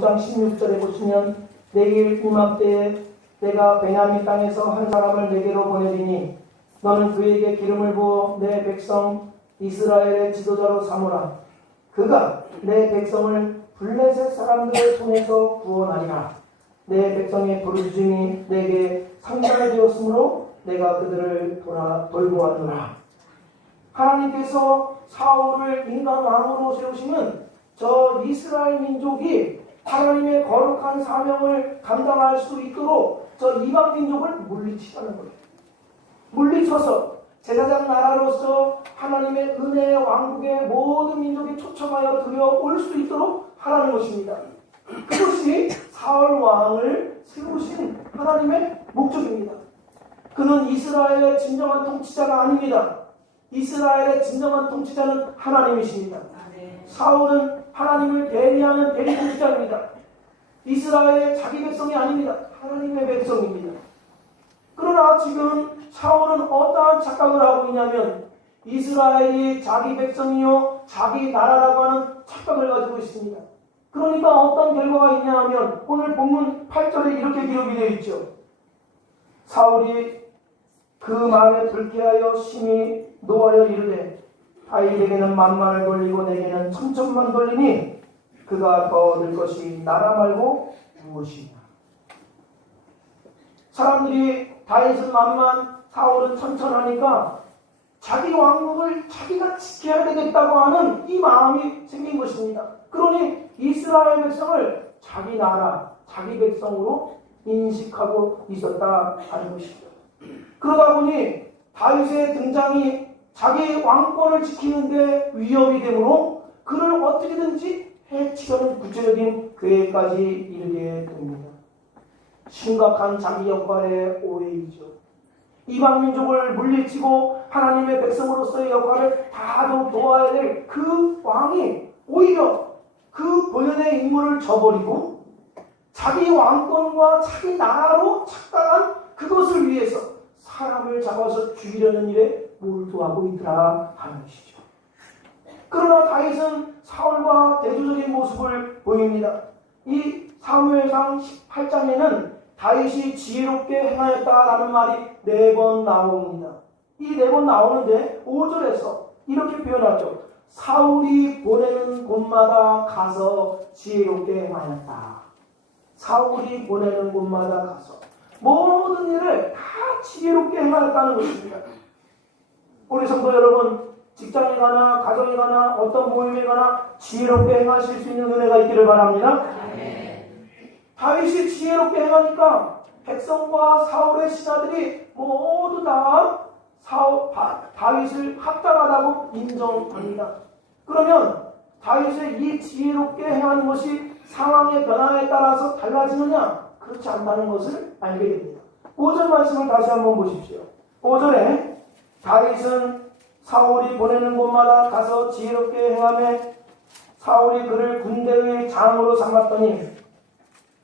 9장 16절에 보시면 내일 이맘때에 내가 베냐민 땅에서 한 사람을 내게로 보내리니 너는 그에게 기름을 부어 내 백성 이스라엘의 지도자로 삼으라. 그가 내 백성을 블레셋 사람들의 손에서 구원하리라. 내 백성의 부르짖음이 내게 상달이 되었으므로 내가 그들을 돌보았노라. 하나님께서 사울을 인간 왕으로 세우시면 저 이스라엘 민족이 하나님의 거룩한 사명을 감당할 수 있도록 저 이방 민족을 물리치자는 거예요. 물리쳐서 제사장 나라로서 하나님의 은혜의 왕국의 모든 민족이 초청하여 들여올 수 있도록 하라는 것입니다. 그것이 사울 왕을 세우신 하나님의 목적입니다. 그는 이스라엘의 진정한 통치자가 아닙니다. 이스라엘의 진정한 통치자는 하나님이십니다. 사울은 하나님을 대리하는 대리 통치자입니다. 이스라엘의 자기 백성이 아닙니다. 하나님의 백성입니다. 그러나 지금 사울은 어떠한 착각을 하고 있냐면 이스라엘이 자기 백성이요 자기 나라라고 하는 착각을 가지고 있습니다. 그러니까 어떤 결과가 있냐 하면 오늘 본문 8절에 이렇게 기록이 되어 있죠. 사울이 그 말에 불쾌하여 심히 노하여 이르되 다윗에게는 만만을 돌리고 내게는 천천만 돌리니 그가 더 얻을 것이 나라 말고 무엇이냐. 사람들이 다윗은 만만, 사울은 천천하니까 자기 왕국을 자기가 지켜야 되겠다고 하는 이 마음이 생긴 것입니다. 그러니 이스라엘 백성을 자기 나라, 자기 백성으로 인식하고 있었다 하는 것입니다. 그러다 보니 다윗의 등장이 자기 왕권을 지키는데 위협이 되므로 그를 어떻게든지 해치려는 구체적인 계획까지 이르게 됩니다. 심각한 자기 역할의 오해이죠. 이방 민족을 물리치고 하나님의 백성으로서의 역할을 다도 도와야 될 그 왕이 오히려 그 본연의 임무를 저버리고 자기 왕권과 자기 나라로 착각한 그것을 위해서 사람을 잡아서 죽이려는 일에 몰두하고 있더라 하는 것이죠. 그러나 다윗은 사울과 대조적인 모습을 보입니다. 이 사무엘상 18장에는 다윗이 지혜롭게 행하였다라는 말이 4번 나옵니다. 이 4번 나오는데 5절에서 이렇게 표현하죠. 사울이 보내는 곳마다 가서 지혜롭게 행하였다. 사울이 보내는 곳마다 가서 모든 일을 다 지혜롭게 행하였다는 것입니다. 우리 성도 여러분, 직장에 가나 가정에 가나 어떤 모임에 가나 지혜롭게 행하실 수 있는 은혜가 있기를 바랍니다. 다윗이 지혜롭게 행하니까 백성과 사울의 신하들이 모두 다 다윗을 합당하다고 인정합니다. 그러면 다윗의 이 지혜롭게 행하는 것이 상황의 변화에 따라서 달라지느냐? 그렇지 않다는 것을 알게 됩니다. 5절 말씀을 다시 한번 보십시오. 5절에 다윗은 사울이 보내는 곳마다 가서 지혜롭게 행하며 사울이 그를 군대의 장으로 삼았더니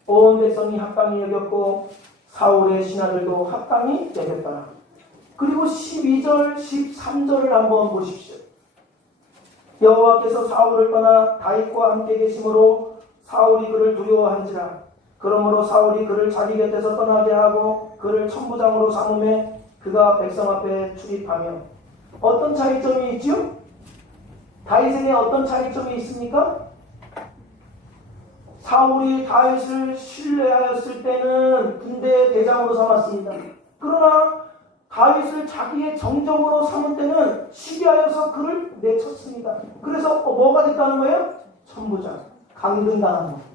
온 백성이 합당히 여겼고 사울의 신하들도 합당히 여겼더라. 그리고 12절, 13절을 한번 보십시오. 여호와께서 사울을 떠나 다윗과 함께 계심으로 사울이 그를 두려워한지라. 그러므로 사울이 그를 자기 곁에서 떠나게 하고 그를 천부장으로 삼음에 그가 백성 앞에 출입하며. 어떤 차이점이 있지요? 다윗에게 어떤 차이점이 있습니까? 사울이 다윗을 신뢰하였을 때는 군대 대장으로 삼았습니다. 그러나 다윗을 자기의 정적으로 삼은 때는 시기하여서 그를 내쳤습니다. 그래서 뭐가 됐다는 거예요? 천부장, 강등당한 겁니다.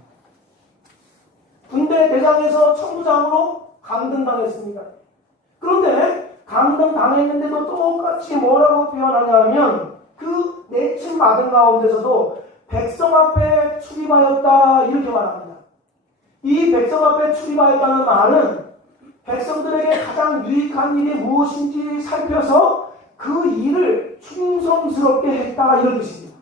군대 대장에서 천부장으로 강등당했습니다. 그런데 강등당했는데도 똑같이 뭐라고 표현하냐면 그 내침 받은 가운데서도 백성 앞에 출입하였다 이렇게 말합니다. 이 백성 앞에 출입하였다는 말은 백성들에게 가장 유익한 일이 무엇인지 살펴서 그 일을 충성스럽게 했다 이런 뜻입니다.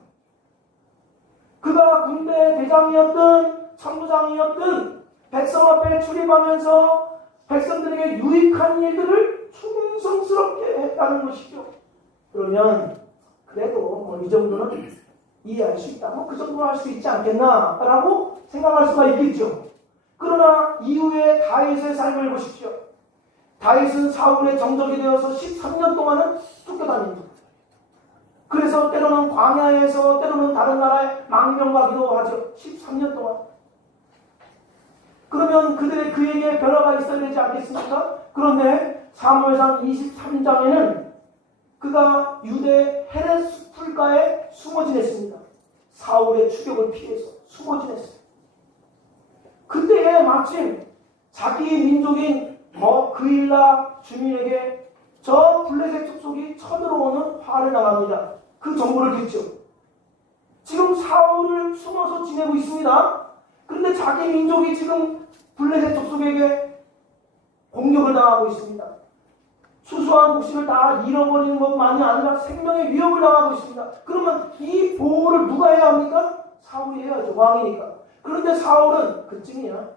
그가 군대 대장이었든 천부장이었든 백성 앞에 출입하면서 백성들에게 유익한 일들을 충성스럽게 했다는 것이죠. 그러면 그래도 이 정도는 이해할 수 있다. 뭐 그 정도 할 수 있지 않겠나라고 생각할 수가 있겠죠. 그러나 이후에 다윗의 삶을 보십시오. 다윗은 사울의 정적이 되어서 13년 동안은 쫓겨다닙니다. 그래서 때로는 광야에서 때로는 다른 나라에 망명가기도 하죠. 13년 동안. 그러면 그에게 변화가 있어야 되지 않겠습니까? 그런데 사무엘상 23장에는 그가 유대 헤레스 풀가에 숨어 지냈습니다. 사울의 추격을 피해서 숨어 지냈어요. 그때에 마침 자기 민족인 그일라 주민에게 저 블레셋 족속이 쳐들어오는 화를 당합니다. 그 정보를 듣죠. 지금 사울을 숨어서 지내고 있습니다. 그런데 자기 민족이 지금 블레셋 족속에게 공격을 당하고 있습니다. 수수한 목숨을 다 잃어버리는 것만이 아니라 생명의 위협을 당하고 있습니다. 그러면 이 보호를 누가 해야 합니까? 사울이 해야죠. 왕이니까. 그런데 사울은 그쯤이야.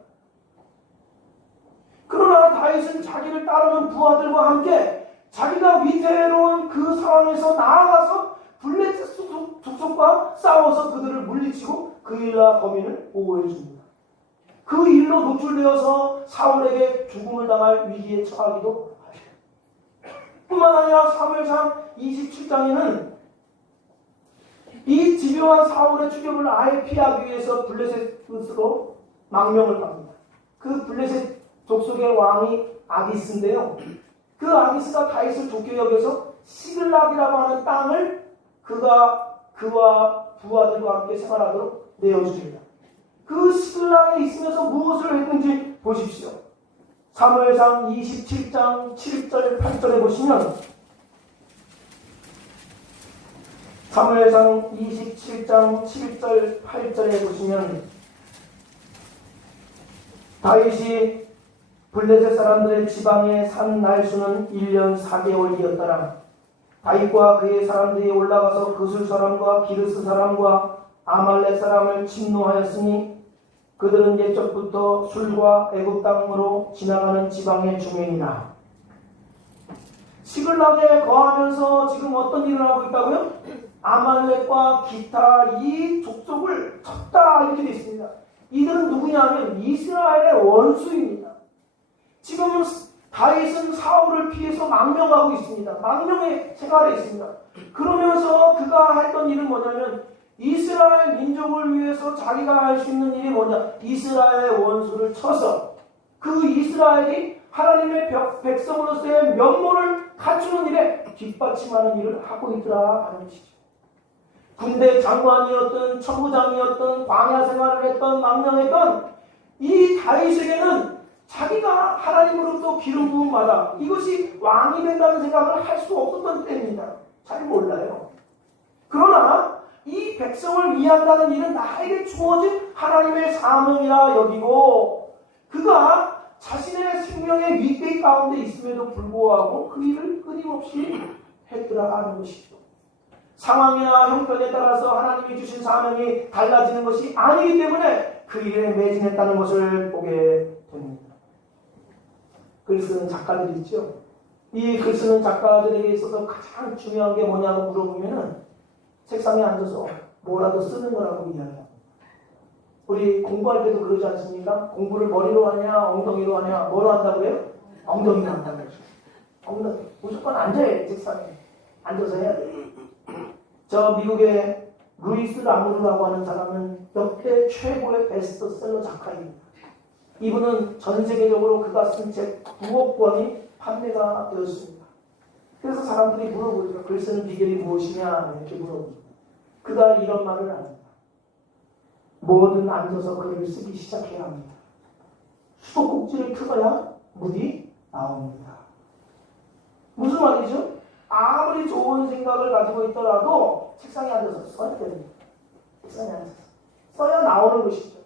그러나 다윗은 자기를 따르는 부하들과 함께 자기가 위태로운 그 상황에서 나아가서 블레셋 족속과 싸워서 그들을 물리치고 그일라 거민을 보호해 줍니다. 그 일로 노출되어서 사울에게 죽음을 당할 위기에 처하기도 하죠. 뿐만 아니라 사무엘상 27장에는 이 집요한 사울의 추격을 아예 피하기 위해서 블레셋으로 망명을 갑니다. 그 블레셋 족속의 왕이 아기스인데요. 그 아기스가 다윗을 좋게 여겨서 시글락이라고 하는 땅을 그와 부하들과 함께 생활하도록 내어줍니다. 그 시글락에 있으면서 무엇을 했는지 보십시오. 사무엘상 27장 7절 8절에 보시면 사무엘상 27장 7절 8절에 보시면 다윗이 블레셋 사람들의 지방에 산 날수는 1년 4개월이었더라. 다윗과 그의 사람들이 올라가서 그술 사람과 기르스 사람과 아말렉 사람을 침노하였으니 그들은 옛적부터 술과 애굽 땅으로 지나가는 지방의 주민이라. 시글락에 거하면서 지금 어떤 일을 하고 있다고요? 아말렉과 기타 이 족속을 쳤다 이렇게 되어 있습니다. 이들은 누구냐면 이스라엘의 원수입니다. 지금은 다윗은 사울을 피해서 망명하고 있습니다. 망명의 생활에 있습니다. 그러면서 그가 했던 일은 뭐냐면 이스라엘 민족을 위해서 자기가 할 수 있는 일이 뭐냐? 이스라엘의 원수를 쳐서 그 이스라엘이 하나님의 백성으로서의 면모를 갖추는 일에 뒷받침하는 일을 하고 있더라 하는 것이죠. 군대 장관이었던 천부장이었던 광야 생활을 했던 망명했던 이 다윗에게는 자기가 하나님으로부터 기름 부음 받아 이것이 왕이 된다는 생각을 할 수 없었던 때입니다. 잘 몰라요. 그러나 이 백성을 위한다는 일은 나에게 주어진 하나님의 사명이라 여기고 그가 자신의 생명의 위기 가운데 있음에도 불구하고 그 일을 끊임없이 했더라 하는 것이죠. 상황이나 형편에 따라서 하나님이 주신 사명이 달라지는 것이 아니기 때문에 그 일에 매진했다는 것을 보게 됩니다. 글 쓰는 작가들이 있죠. 이 글 쓰는 작가들에게 있어서 가장 중요한 게 뭐냐고 물어보면은 책상에 앉아서 뭐라도 쓰는 거라고 이야기합니다. 우리 공부할 때도 그러지 않습니까? 공부를 머리로 하냐 엉덩이로 하냐 뭐로 한다고요? 엉덩이로 한다고요. 엉덩이. 무조건 앉아야 책상에. 앉아서 해야 돼. 저 미국의 루이스 라무르라고 하는 사람은 역대 최고의 베스트셀러 작가입니다. 이분은 전 세계적으로 그가 쓴 책 9억 권이 판매가 되었습니다. 그래서 사람들이 물어보죠. 글 쓰는 비결이 무엇이냐 이렇게 물어보죠. 그가 이런 말을 합니다. 뭐든 앉아서 글을 쓰기 시작해야 합니다. 수도꼭지를 틀어야 물이 나옵니다. 무슨 말이죠? 아무리 좋은 생각을 가지고 있더라도 책상에 앉아서 써야 됩니다. 책상에 앉아서 써야 나오는 것이죠.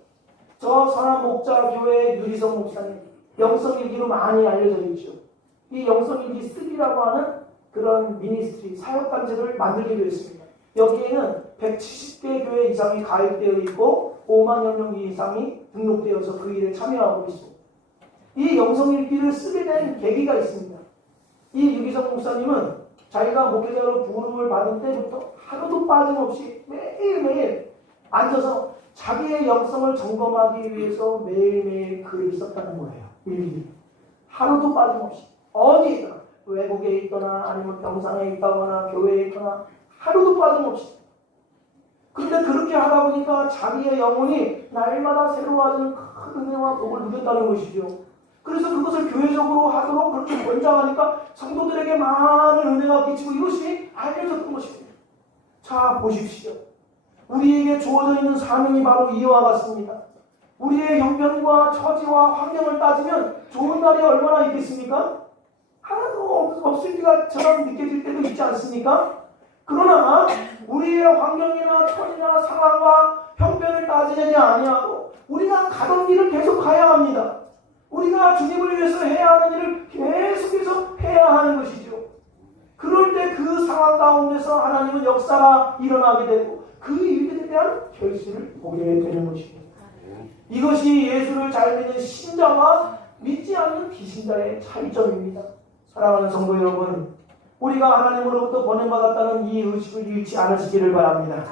저 선한목자교회 유리성 목사님 영성일기로 많이 알려져 있죠. 이 영성일기 쓰기라고 하는 그런 미니스트리 사역단체를 만들기로 했습니다. 여기에는 170개 교회 이상이 가입되어 있고 5만여 명 이상이 등록되어서 그 일에 참여하고 있습니다. 이 영성일기를 쓰게 된 계기가 있습니다. 이 유기성 목사님은 자기가 목회자로 부름을 받은 때부터 하루도 빠짐없이 매일매일 앉아서 자기의 영성을 점검하기 위해서 매일매일 글을 썼다는 거예요. 일일이. 하루도 빠짐없이. 어디 있거나, 외국에 있거나, 아니면 병상에 있다거나, 교회에 있거나, 하루도 빠짐없이. 근데 그렇게 하다 보니까 자기의 영혼이 날마다 새로워지는 큰 은혜와 복을 누렸다는 것이죠. 그래서 그것을 교회적으로 하도록 그렇게 권장하니까 성도들에게 많은 은혜가 끼치고 이것이 알려졌던 것입니다. 자, 보십시오. 우리에게 주어져 있는 사명이 바로 이와 같습니다. 우리의 형편과 처지와 환경을 따지면 좋은 날이 얼마나 있겠습니까? 하나도 없을 때처럼 느껴질 때도 있지 않습니까? 그러나 우리의 환경이나 처지나 상황과 형편을 따지느냐 아니하고 우리가 가던 길을 계속 가야 합니다. 우리가 주님을 위해서 해야 하는 일을 계속해서 해야 하는 것이죠. 그럴 때 그 상황 가운데서 하나님은 역사가 일어나게 되고 그 일들에 대한 결실을 보게 되는 것입니다. 이것이 예수를 잘 믿는 신자와 믿지 않는 비신자의 차이점입니다. 사랑하는 성도 여러분, 우리가 하나님으로부터 보냄받았다는 이 의식을 잃지 않으시기를 바랍니다.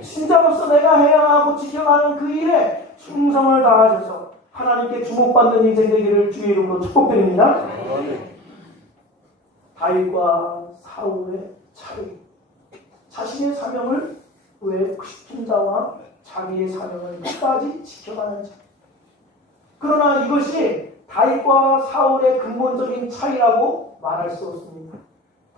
신자로서 내가 해야 하고 지켜가는 그 일에 충성을 다하셔서 하나님께 주목받는 인생 되기를 주의 이름으로 축복드립니다. 다윗과 사울의 차이, 자신의 사명을 왜 지킨 자와 자기의 사명을 끝까지 지켜가는 자. 그러나 이것이 다윗과 사울의 근본적인 차이라고 말할 수 없습니다.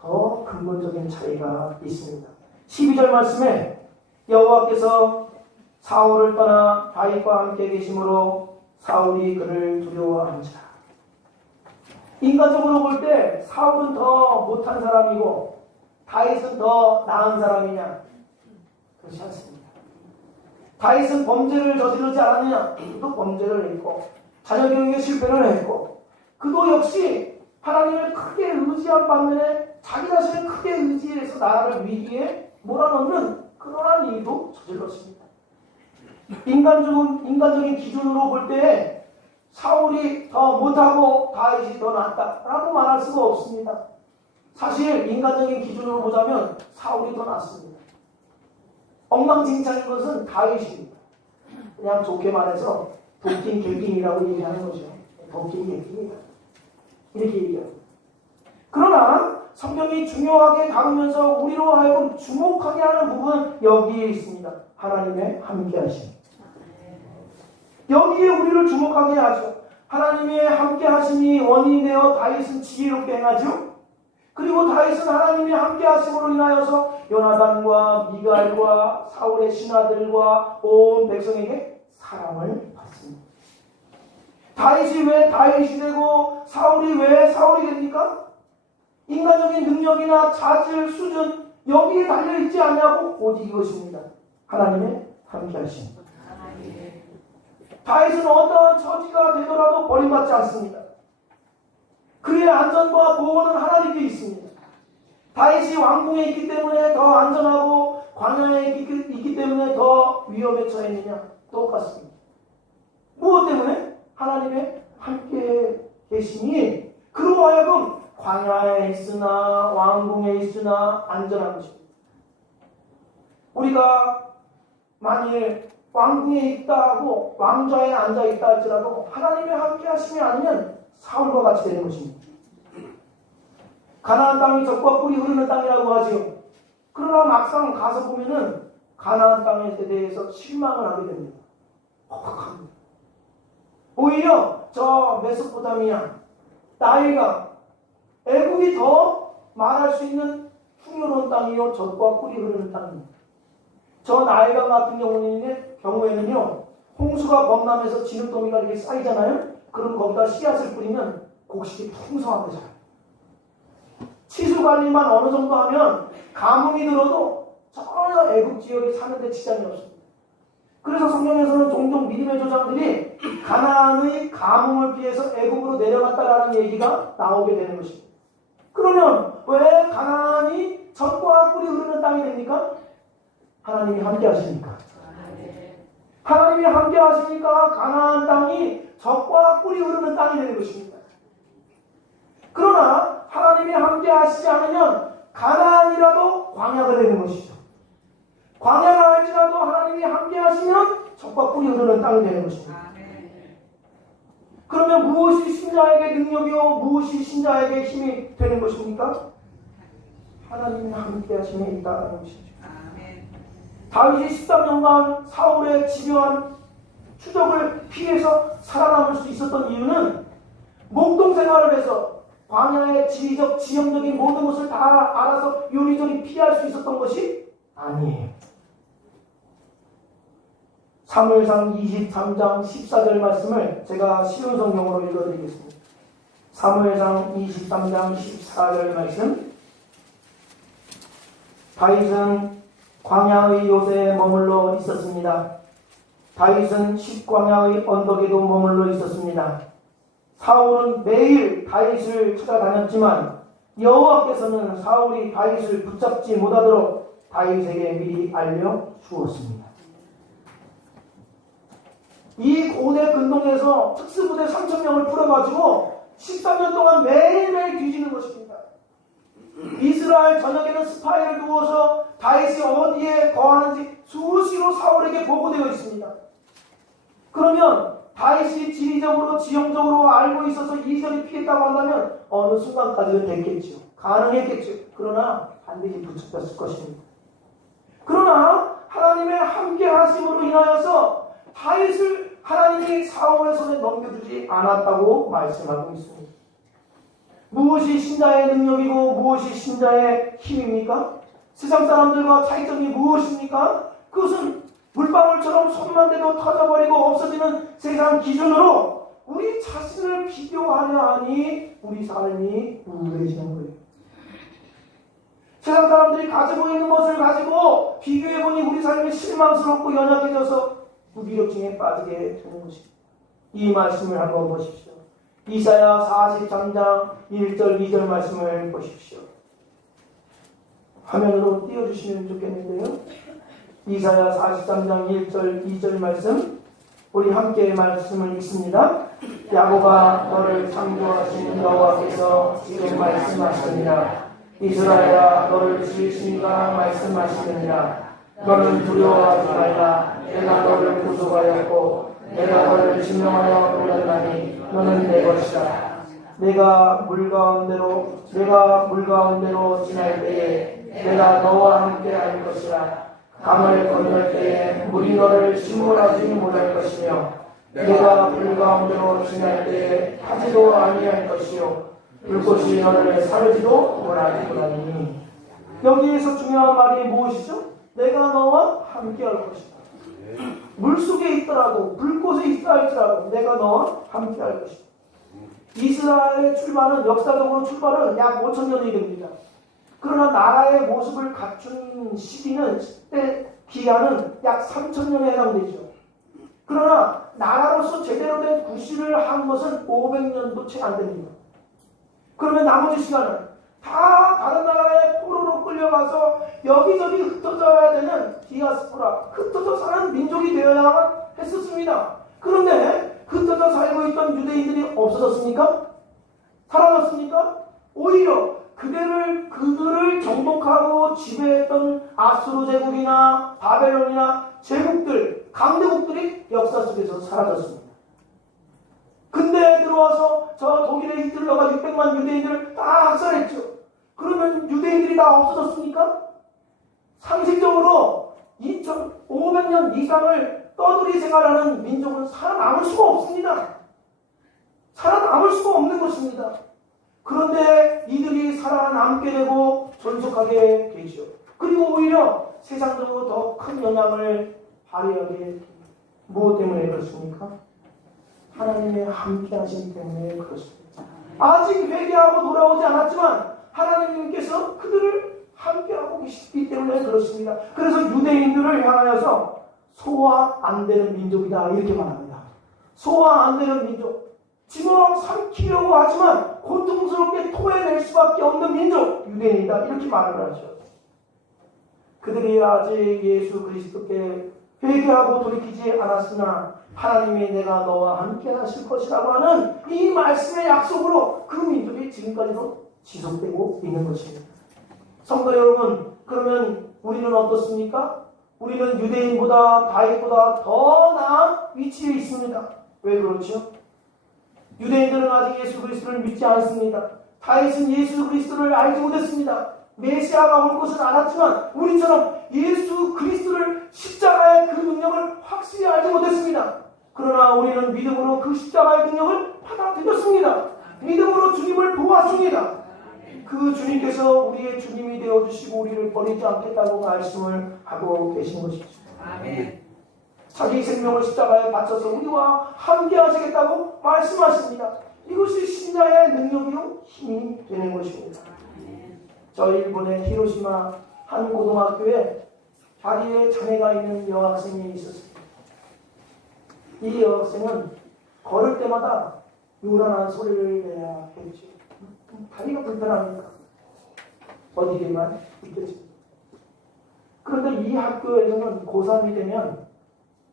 더 근본적인 차이가 있습니다. 12절 말씀에 여호와께서 사울을 떠나 다윗과 함께 계심으로 사울이 그를 두려워한지라. 인간적으로 볼 때 사울은 더 못한 사람이고 다윗은 더 나은 사람이냐? 그렇지 않습니다. 다윗은 범죄를 저지르지 않았느냐? 그도 범죄를 했고 자녀 교육에 실패를 했고 그도 역시 하나님을 크게 의지한 반면에 자기 자신을 크게 의지해서 나라를 위기에 몰아넣는 그러한 일도 저질렀습니다. 인간적인 기준으로 볼 때 사울이 더 못하고 다윗이 더 낫다라고 말할 수가 없습니다. 사실 인간적인 기준으로 보자면 사울이 더 낫습니다. 엉망진창인 것은 다윗입니다. 그냥 좋게 말해서 도끼 개끼이라고 얘기하는 거죠. 도끼 개끼이다. 이렇게 얘기합니다. 그러나 성경이 중요하게 다루면서 우리로 하여금 주목하게 하는 부분은 여기에 있습니다. 하나님의 함께하심. 여기에 우리를 주목하게 하죠. 하나님의 함께하심이 원인이 되어 다윗은 지혜롭게 행하죠. 그리고 다윗은 하나님의 함께하심으로 인하여서 요나단과 미갈과 사울의 신하들과 온 백성에게 사랑을 받습니다. 다윗이 왜 다윗이 되고 사울이 왜 사울이 됩니까? 인간적인 능력이나 자질, 수준 여기에 달려있지 않냐고 오직 이것입니다. 하나님의 함께하심. 다윗은 어떠한 처지가 되더라도 버림받지 않습니다. 그의 안전과 보호는 하나님께 있습니다. 다윗이 왕궁에 있기 때문에 더 안전하고 광야에 있기 때문에 더 위험에 처했느냐? 똑같습니다. 무엇 때문에? 하나님의 함께 계심이 그로 하여금 광야에 있으나 왕궁에 있으나 안전한 것입니다. 우리가 만일 왕궁에 있다 하고 왕좌에 앉아 있다 할지라도 하나님의 함께 하심이 아니면 사울과 같이 되는 것입니다. 가나안 땅이 젖과 꿀이 흐르는 땅이라고 하지요. 그러나 막상 가서 보면은 가나안 땅에 대해서 실망을 하게 됩니다. 혹합니다. 오히려 저 메소포타미아, 나일강, 애굽이 더 말할 수 있는 풍요로운 땅이요 젖과 꿀이 흐르는 땅입니다. 저 나일강 같은 경우에는요 홍수가 범람해서 진흙더미가 이렇게 쌓이잖아요. 그럼 거기다 씨앗을 뿌리면 곡식이 풍성하게 자라요. 치수 관리만 어느 정도 하면 가뭄이 들어도 전혀 애굽 지역에 사는데 지장이 없습니다. 그래서 성경에서는 종종 믿음의 조상들이 가나안의 가뭄을 피해서 애굽으로 내려갔다라는 얘기가 나오게 되는 것입니다. 그러면 왜 가나안이 젖과 꿀이 흐르는 땅이 됩니까? 하나님이 함께 하시니까. 하나님이 함께 하시니까 가나안 땅이 젖과 꿀이 흐르는 땅이 되는 것입니다. 그러나 하나님이 함께 하시지 않으면 가나안이라도 광야가 되는 것이죠. 광야라 할지라도 하나님이 함께 하시면 젖과 꿀이 흐르는 땅이 되는 것입니다. 그러면 무엇이 신자에게 능력이요 무엇이 신자에게 힘이 되는 것입니까? 하나님이 함께 하심에 있다는 것이죠. 다윗이 13년간 사울의 집요한 추적을 피해서 살아남을 수 있었던 이유는 목동 생활을 해서 광야의 지리적 지형적인 모든 것을 다 알아서 요리조리 피할 수 있었던 것이 아니에요. 사무엘상 23장 14절 말씀을 제가 쉬운 성경으로 읽어드리겠습니다. 사무엘상 23장 14절 말씀. 다윗은 광야의 요새에 머물러 있었습니다. 다윗은 십광야의 언덕에도 머물러 있었습니다. 사울은 매일 다윗을 찾아다녔지만 여호와께서는 사울이 다윗을 붙잡지 못하도록 다윗에게 미리 알려 주었습니다. 이 고대 근동에서 특수부대 3,000명을 풀어가지고 13년 동안 매일매일 뒤지는 것입니다. 이스라엘 전역에는 스파이를 두어서 다윗이 어디에 거하는지 수시로 사울에게 보고되어 있습니다. 그러면 다윗이 지리적으로 지형적으로 알고 있어서 이리저리 피했다고 한다면 어느 순간까지는 됐겠죠. 가능했겠죠. 그러나 반드시 붙잡혔을 것입니다. 그러나 하나님의 함께 하심으로 인하여서 다윗을 하나님이 사울의 손에 넘겨주지 않았다고 말씀하고 있습니다. 무엇이 신자의 능력이고 무엇이 신자의 힘입니까? 세상 사람들과 차이점이 무엇입니까? 그것은 물방울처럼 손만 대도 터져버리고 없어지는 세상 기준으로 우리 자신을 비교하려 하니 우리 삶이 우울해지는 거예요. 세상 사람들이 가지고 있는 것을 가지고 비교해보니 우리 삶이 실망스럽고 연약해져서 무기력증에 빠지게 되는 것입니다. 이 말씀을 한번 보십시오. 이사야 43장 1절 2절 말씀을 보십시오. 화면으로 띄워주시면 좋겠는데요. 이사야 43장 1절 2절 말씀 우리 함께 말씀을 읽습니다. 야곱아 너를 창조하신 여호와께서 지금 말씀하시느니라. 이스라엘아 너를 지으신 이가 말씀하시느니라. 너는 두려워하지 말라. 내가 너를 구속하였고 내가 너를 증명하여 불렀나니 너는 내 것이다. 내가 물 가운데로 지날 때에 내가 너와 함께 할 것이라. 강을 건널 때에 물이 너를 침몰하지 못할 것이며 내가 불 가운데로 지날 때에 타지도 아니할 것이요 불꽃이 너를 사르지도 못하리니. 여기에서 중요한 말이 무엇이죠? 내가 너와 함께 할 것이다. 물속에 있더라도 불꽃에 있다 할지라도 내가 너와 함께 할 것이다. 이스라엘의 출발은 역사적으로 출발은 약 5,000년이 됩니다. 그러나 나라의 모습을 갖춘 시기는 그때 기한은 약 3,000년에 해당되죠. 그러나 나라로서 제대로 된 구실을 한 것은 500년도 채 안 됩니다. 그러면 나머지 시간은 다 다른 나라에 포로로 끌려가서 여기저기 흩어져야 되는 디아스포라, 흩어져 사는 민족이 되어야만 했었습니다. 그런데 흩어져 살고 있던 유대인들이 없어졌습니까? 사라졌습니까? 오히려 그들을 정복하고 지배했던 아수르 제국이나 바벨론이나 제국들, 강대국들이 역사 속에서 사라졌습니다. 근대에 들어와서 저 독일의 히틀러가 600만 유대인들을 다 학살했죠. 그러면 유대인들이 다 없어졌습니까? 상식적으로 2,500년 이상을 떠돌이 생활하는 민족은 살아남을 수가 없습니다. 살아남을 수가 없는 것입니다. 그런데 이들이 살아남게 되고 존속하게 되죠. 그리고 오히려 세상적으로 더 큰 영향을 발휘하게 됩니다. 무엇 때문에 그렇습니까? 하나님의 함께 하심 때문에 그렇습니다. 아직 회개하고 돌아오지 않았지만 하나님께서 그들을 함께하고 계시기 때문에 그렇습니다. 그래서 유대인들을 향하여서 소화 안 되는 민족이다 이렇게 말합니다. 소화 안 되는 민족, 집어 삼키려고 하지만 고통스럽게 토해낼 수밖에 없는 민족, 유대인이다 이렇게 말을 하죠. 그들이 아직 예수 그리스도께 회개하고 돌이키지 않았으나 하나님이 내가 너와 함께 하실 것이라고 하는 이 말씀의 약속으로 그 민족이 지금까지도 지속되고 있는 것입니다. 성도 여러분, 그러면 우리는 어떻습니까? 우리는 유대인보다 다윗보다 더 나은 위치에 있습니다. 왜 그렇죠? 유대인들은 아직 예수 그리스도를 믿지 않습니다. 다윗은 예수 그리스도를 알지 못했습니다. 메시아가 올 것은 알았지만 우리처럼 예수 그리스도를 십자가의 그 능력을 확실히 알지 못했습니다. 그러나 우리는 믿음으로 그 십자가의 능력을 받아들였습니다. 믿음으로 주님을 보았습니다. 그 주님께서 우리의 주님이 되어주시고 우리를 버리지 않겠다고 말씀을 하고 계신 것이죠. 아멘. 자기 생명을 십자가에 바쳐서 우리와 함께 하시겠다고 말씀하십니다. 이것이 신자의 능력이요 힘이 되는 것입니다. 저희 일본의 히로시마 한 고등학교에 자기의 자매가 있는 여학생이 있었습니다. 이 여학생은 걸을 때마다 요란한 소리를 내야 했죠. 다리가 불편하니까 어디에만 느껴집니다. 그런데 이 학교에서는 고3이 되면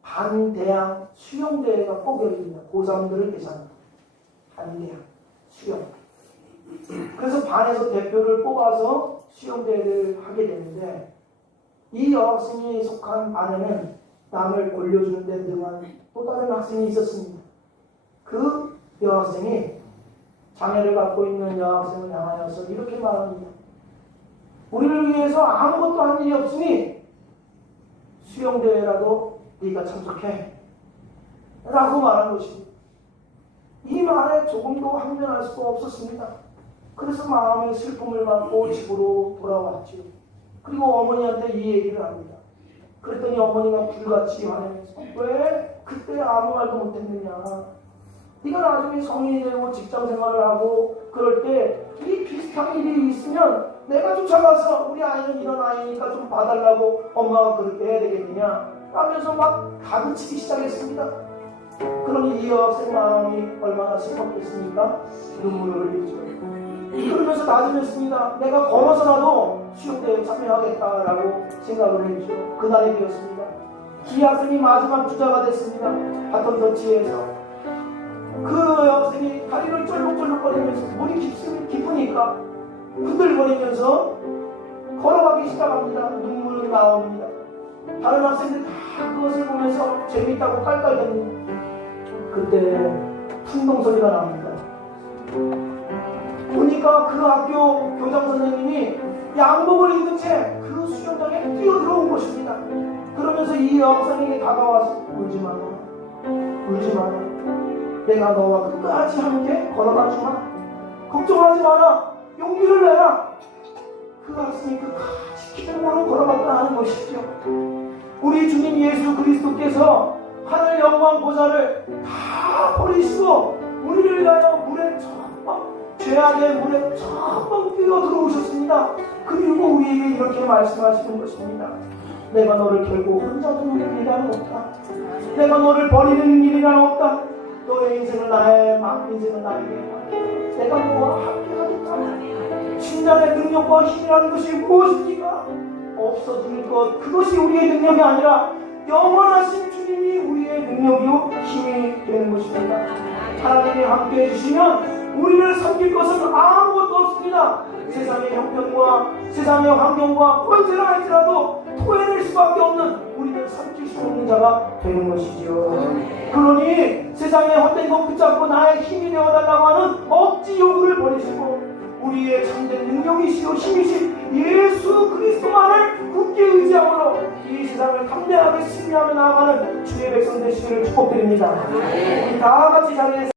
반대항 수영대회가 꼭 열립니다. 고3들을 대상으로 반대항 수영. 그래서 반에서 대표를 뽑아서 수영대회를 하게 되는데 이 여학생이 속한 반에는 남을 골려주는 데 등한 또 다른 학생이 있었습니다. 그 여학생이 장애를 갖고 있는 여학생을 향하여서 이렇게 말합니다. 우리를 위해서 아무것도 한 일이 없으니 수영대회라도 네가 참석해 라고 말한 것입니다. 이 말에 조금도 항변할 수가 없었습니다. 그래서 마음의 슬픔을 받고 집으로 돌아왔지요. 그리고 어머니한테 이 얘기를 합니다. 그랬더니 어머니가 불같이 화내면서 왜 그때 아무 말도 못했느냐. 네가 나중에 성인이 되고 직장 생활을 하고 그럴 때 이 비슷한 일이 있으면 내가 쫓아가서 우리 아이는 이런 아이니까 좀 봐달라고 엄마가 그렇게 해야 되겠느냐 하면서 막 가르치기 시작했습니다. 그러니 이 여학생 마음이 얼마나 슬펐겠습니까? 눈물을 흘리죠. 그러면서 다짐했습니다. 내가 걸어서라도 수영대회에 참여하겠다라고 생각을 했죠. 그날이 되었습니다. 이 학생이 마지막 주자가 됐습니다. 바톤 터치에서 그 여학생이 다리를 쫄룩쫄룩거리면서 물이 깊으니까 흔들거리면서 걸어가기 시작합니다. 눈물이 나옵니다. 다른 학생들 다 그것을 보면서 재밌다고 깔깔댑니다. 그때 풍동 소리가 납니다. 보니까 그 학교 교장 선생님이 양복을 입은 채 그 수영장에 뛰어들어온 것입니다. 그러면서 이 여학생에게 다가와서 울지 마라. 울지 마라. 내가 너와 끝까지 함께 걸어가 주마. 걱정하지 마라. 용기를 내라. 그 학생이 끝까지 기쁨으로 걸어갔다 하는 것이죠. 우리 주님 예수 그리스도께서 하늘 영광 보좌를 다 버리시고 우리를 위하여 물에 처음 죄악의 물에 처음 뛰어 들어오셨습니다. 그리고 우리에게 이렇게 말씀하시는 것입니다. 내가 너를 결국 혼자 두는 일이란 없다. 내가 너를 버리는 일이란 없다. 너의 인생은 나의 인생은 나에게 내가 너와 함께 하겠다. 신자의 능력과 힘이라는 것이 무엇입니까? 없어질 것, 그것이 우리의 능력이 아니라 영원하신 주님이 우리의 능력이요 힘이 되는 것입니다. 하나님이 함께 해주시면 우리를 섬길 것은 아무것도 없습니다. 세상의 형편과 세상의 환경과 권세라 할지라도 토해낼 수밖에 없는 우리는 삼킬 수 없는 자가 되는 것이죠. 그러니 세상의 헛된 것 붙잡고 나의 힘이 되어달라고 하는 억지 요구를 버리시고 우리의 참된 능력이시오 힘이신 예수 그리스도만을 굳게 의지함으로 이 세상을 담대하게 승리하며 나아가는 주의 백성 되시기를 축복드립니다. 우리 다 같이 자리에서